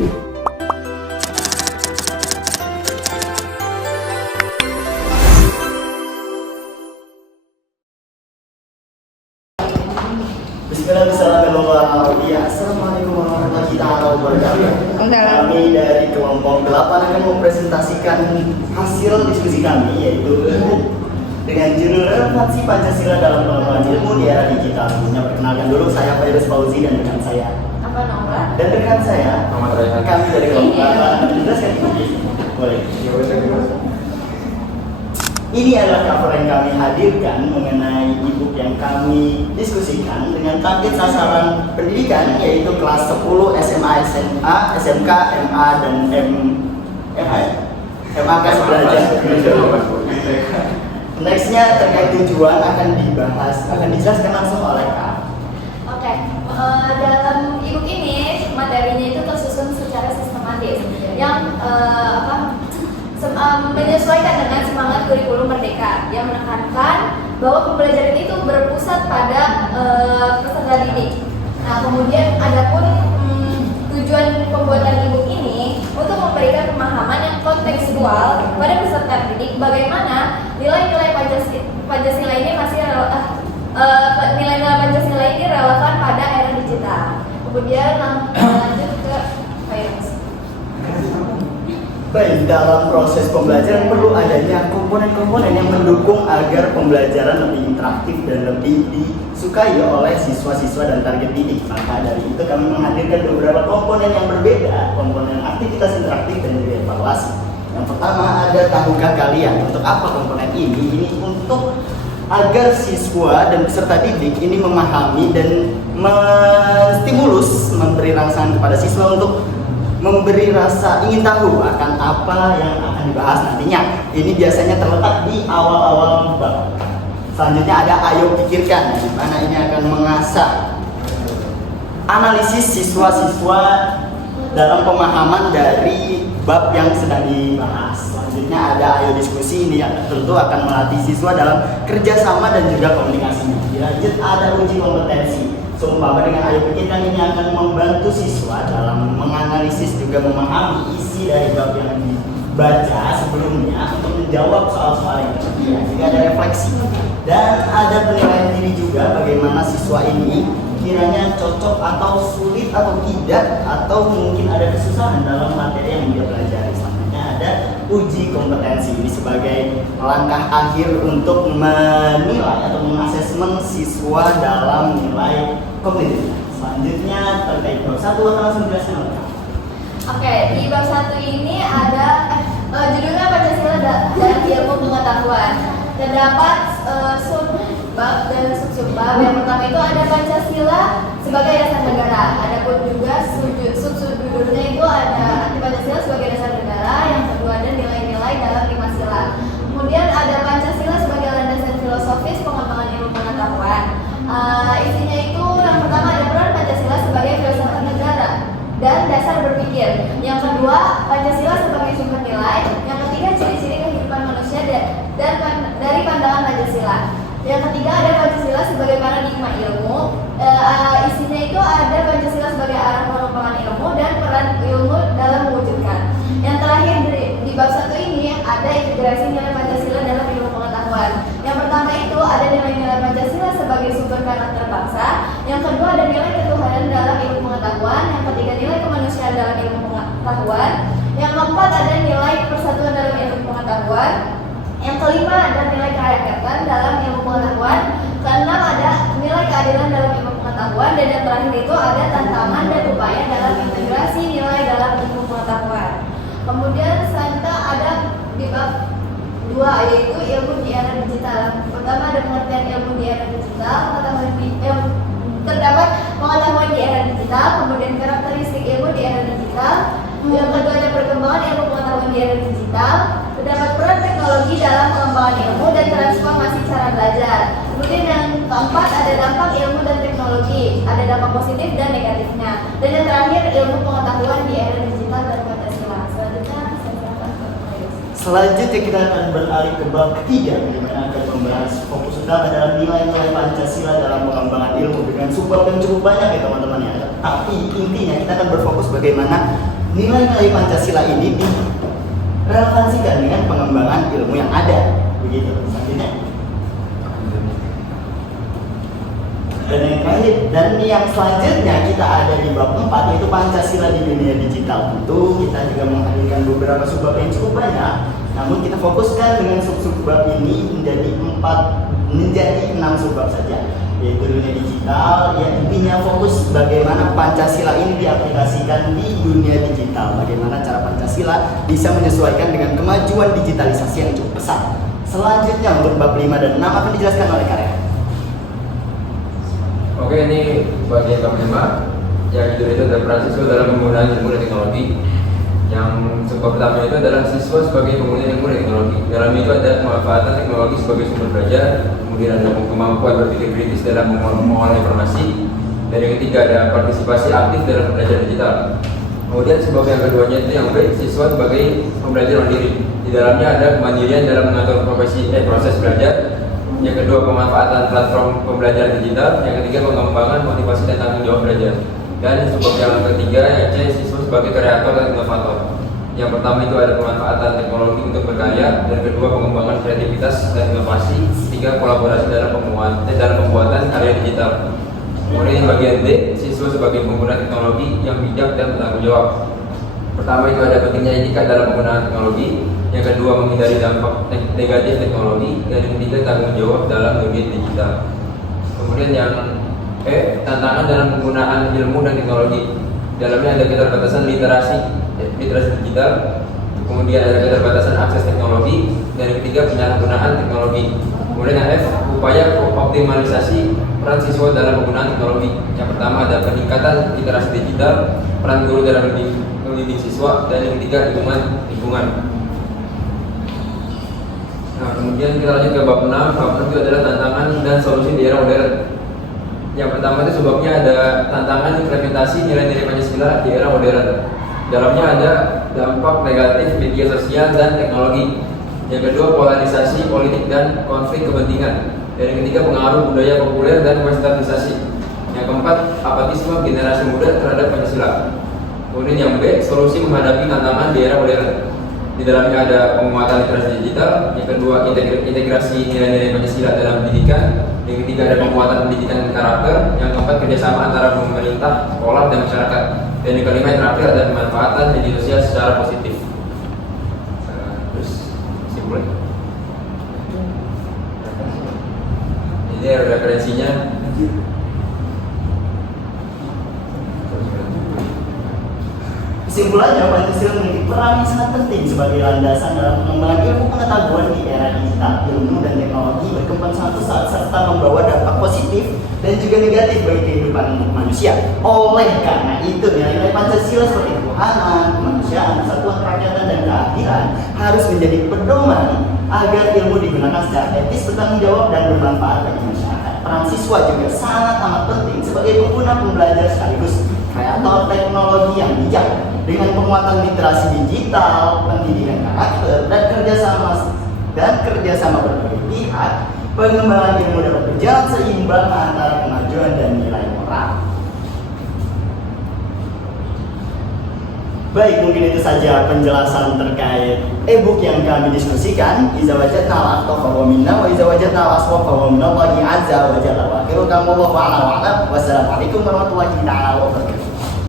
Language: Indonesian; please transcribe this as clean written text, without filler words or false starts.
Bismillahirrahmanirrahim. Assalamualaikum warahmatullahi wabarakatuh. Kami dari kelompok 8 akan mempresentasikan hasil diskusi kami, yaitu dengan judul relevansi Pancasila dalam pengembangan ilmu di era digital. Perkenalkan dulu, saya Fairuz Fauzi dan rekan saya. Apa nomor? Dan rekan saya, kami dari kelompok 8. Jelaskan boleh. Ini adalah cover yang kami hadirkan mengenai e-book yang kami diskusikan dengan target sasaran pendidikan, yaitu kelas 10 SMA, SMA, SMK, MA, dan MAK belajar. Nextnya terkait tujuan akan dibahas, akan dijelaskan langsung oleh Kak. Oke, dalam e-book ini materinya itu tersusun secara sistematis yang menyesuaikan dengan semangat kurikulum Merdeka yang menekankan bahwa pembelajaran itu berpusat pada peserta didik. Nah, kemudian adapun tujuan pembuatan e-book ini untuk memberikan pemahaman yang kontekstual pada peserta didik bagaimana nilai-nilai Pancasila ini masih nilai-nilai Pancasila ini relevan pada era digital. Kemudian lanjut ke Fairuz. Baik, dalam proses pembelajaran perlu adanya komponen-komponen yang mendukung agar pembelajaran lebih interaktif dan lebih disukai oleh siswa-siswa dan target didik. Maka dari itu kami menghadirkan beberapa komponen yang berbeda, komponen aktivitas interaktif dan juga evaluasi. Yang pertama ada tahukah kalian. Untuk apa komponen ini? Ini untuk agar siswa dan peserta didik ini memahami dan menstimulus, memberi rangsangan kepada siswa untuk memberi rasa ingin tahu akan apa yang akan dibahas nantinya. Ini biasanya terletak di awal-awal bab. Selanjutnya ada ayo pikirkan, di mana ini akan mengasah analisis siswa-siswa dalam pemahaman dari bab yang sedang dibahas. Selanjutnya ada ayo diskusi, ini yang tentu akan melatih siswa dalam kerjasama dan juga komunikasinya. Dilanjut ada uji kompetensi. Seumpama dengan ayo pikirkan ini akan membantu siswa dalam menganalisis juga memahami isi dari bab yang dibaca sebelumnya untuk menjawab soal-soal yang tersedia. Juga ada refleksi dan ada penilaian diri juga bagaimana siswa ini kiranya cocok atau sulit atau tidak, atau mungkin ada kesusahan dalam materi yang dia pelajari. Selanjutnya ada uji kompetensi, ini sebagai langkah akhir untuk menilai atau mengasesmen siswa dalam nilai kognitif. Selanjutnya terkait bab 1 akan langsung dijelaskan oleh Kak. Oke, di bab 1 ini ada judulnya Pancasila dan ilmu pengetahuan. Terdapat subbab dan subsubbab. Yang pertama itu ada Pancasila sebagai dasar negara. Adapun juga subjudulnya itu ada anti Pancasila sebagai dasar negara. Yang kedua ada nilai-nilai dalam 5 sila. Kemudian ada Pancasila sebagai landasan filosofis pengembangan ilmu pengetahuan. Isinya itu yang pertama ada peran Pancasila sebagai filsafat negara dan dasar berpikir. Yang kedua Pancasila sebagai sumber nilai. Yang ketiga ciri-ciri kehidupan manusia dan dari pandangan Pancasila. Yang ketiga ada Pancasila sebagai paradigma ilmu. Isinya itu ada Pancasila sebagai arah pengembangan ilmu dan peran ilmu dalam mewujudkan. Yang terakhir di bab 1 ini ada integrasi nilai Pancasila dalam ilmu pengetahuan. Yang pertama itu ada nilai-nilai Pancasila sebagai sumber karakter bangsa. Yang kedua ada nilai ketuhanan dalam ilmu pengetahuan. Yang ketiga nilai kemanusiaan dalam ilmu pengetahuan. Yang keempat ada nilai persatuan dalam ilmu pengetahuan. Yang kelima ada nilai kerakyatan dalam ilmu pengetahuan. Keenam ada nilai keadilan dalam ilmu pengetahuan. Dan yang terakhir itu ada tantangan dan upaya dalam integrasi nilai dalam ilmu pengetahuan. Kemudian selanjutnya ada di bab 2 yaitu ilmu di era digital. Pertama ada pengertian ilmu di era digital, terdapat pengetahuan di era digital, kemudian karakteristik ilmu di era digital. Yang kedua ada perkembangan ilmu pengetahuan di era digital, terdapat peran teknologi dalam pengembangan ilmu dan transformasi cara belajar. Kemudian yang keempat ada dampak ilmu dan teknologi, ada dampak positif dan negatifnya. Dan yang terakhir ilmu pengetahuan di era digital dan Pancasila. Selanjutnya kita akan beralih ke bab ketiga, di mana akan membahas fokus utama dalam nilai-nilai Pancasila dalam pengembangan ilmu dengan subbab yang cukup banyak ya teman-teman ya. Tapi intinya kita akan berfokus bagaimana nilai-nilai Pancasila ini direlevansikan dengan pengembangan ilmu yang ada. Begitu. Selanjutnya. Dan yang selanjutnya kita ada di bab 4, yaitu Pancasila di dunia digital. Tentu kita juga menghadirkan beberapa subbab yang cukup banyak, namun kita fokuskan dengan sub-subbab ini menjadi 6 subbab saja, yaitu dunia digital. Ya, intinya fokus bagaimana Pancasila ini diaplikasikan di dunia digital, bagaimana cara Pancasila bisa menyesuaikan dengan kemajuan digitalisasi yang cukup pesat. Selanjutnya untuk bab 5 dan 6 akan dijelaskan oleh Karya. Oke, ini bagian bab 5 yang judul itu adalah peran siswa dalam penggunaan ilmu dan teknologi. Yang sebab pertama itu adalah siswa sebagai pengguna ilmu dan teknologi. Dalam itu ada pemanfaatan teknologi sebagai sumber belajar, kemudian ada kemampuan berpikir kritis dalam mengolah informasi, dan yang ketiga ada partisipasi aktif dalam belajar digital. Kemudian sebab yang keduanya itu yang B, siswa sebagai pembelajar mandiri. Di dalamnya ada kemandirian dalam mengatur proses belajar. Yang kedua, pemanfaatan platform pembelajaran digital. Yang ketiga, pengembangan motivasi dan tanggung jawab belajar. Dan sebab yang ketiga, yang C, siswa sebagai kreator dan inovator. Yang pertama itu ada pemanfaatan teknologi untuk berkarya. Dan kedua, pengembangan kreativitas dan inovasi. Ketiga, kolaborasi dalam pembuatan karya digital. Kemudian yang bagian D, siswa sebagai pengguna teknologi yang bijak dan bertanggung jawab. Pertama itu ada pentingnya etika dalam penggunaan teknologi. Yang kedua, menghindari dampak negatif teknologi. Dan yang ketiga, tanggung jawab dalam dunia digital. Kemudian yang E, tantangan dalam penggunaan ilmu dan teknologi. Dalamnya ada keterbatasan literasi digital. Kemudian ada keterbatasan akses teknologi. Dan yang ketiga, penyalahgunaan teknologi. Kemudian yang F, upaya optimalisasi peran siswa dalam penggunaan teknologi. Yang pertama ada peningkatan literasi digital, peran guru dalam mendidik siswa, dan yang ketiga lingkungan. Nah, kemudian kita lanjut ke bab 6. Bab 6 itu adalah tantangan dan solusi di era modern. Yang pertama itu sebabnya ada tantangan implementasi nilai-nilai Pancasila di era modern. Dalamnya ada dampak negatif media sosial dan teknologi. Yang kedua, polarisasi politik dan konflik kepentingan. Dan yang ketiga, pengaruh budaya populer dan westernisasi. Yang keempat, apatisme generasi muda terhadap Pancasila. Kemudian yang B, solusi menghadapi tantangan di era modern. Di dalamnya ada penguatan literasi digital. Yang kedua, integrasi nilai-nilai Pancasila dalam pendidikan. Yang ketiga, ada penguatan pendidikan karakter. Yang keempat, kerjasama antara pemerintah, sekolah, dan masyarakat. Dan yang kelima, yang terakhir, ada pemanfaatan media sosial secara positif. Terus, simpul. Ini referensinya. Kesimpulannya, Pancasila memiliki peran yang sangat penting sebagai landasan dalam pengembangan ilmu pengetahuan di era digital. Ilmu dan teknologi berkembang sangat pesat serta membawa dampak positif dan juga negatif bagi kehidupan manusia. Oleh karena itu, nilai-nilai Pancasila seperti ketuhanan, kemanusiaan, persatuan kerakyatan, dan keadilan harus menjadi pedoman agar ilmu digunakan secara etis, bertanggung jawab, dan bermanfaat bagi masyarakat. Peran siswa juga sangat amat penting sebagai pengguna pembelajar sekaligus kreator teknologi yang bijak. Dengan penguatan literasi digital, pendidikan karakter, dan kerjasama berbagai pihak, pengembangan ilmu dapat berjalan seimbang antara kemajuan dan nilai moral. Baik, mungkin itu saja penjelasan terkait e-book yang kami diskusikan. Iza wajadna al-akhta fahuwa minna, wa iza wajadna al-aswa fahuwa minallahi azza wa jalla. Wa akhiru kamullahu a'la wa a'lam. Wassalamualaikum warahmatullahi wabarakatuh.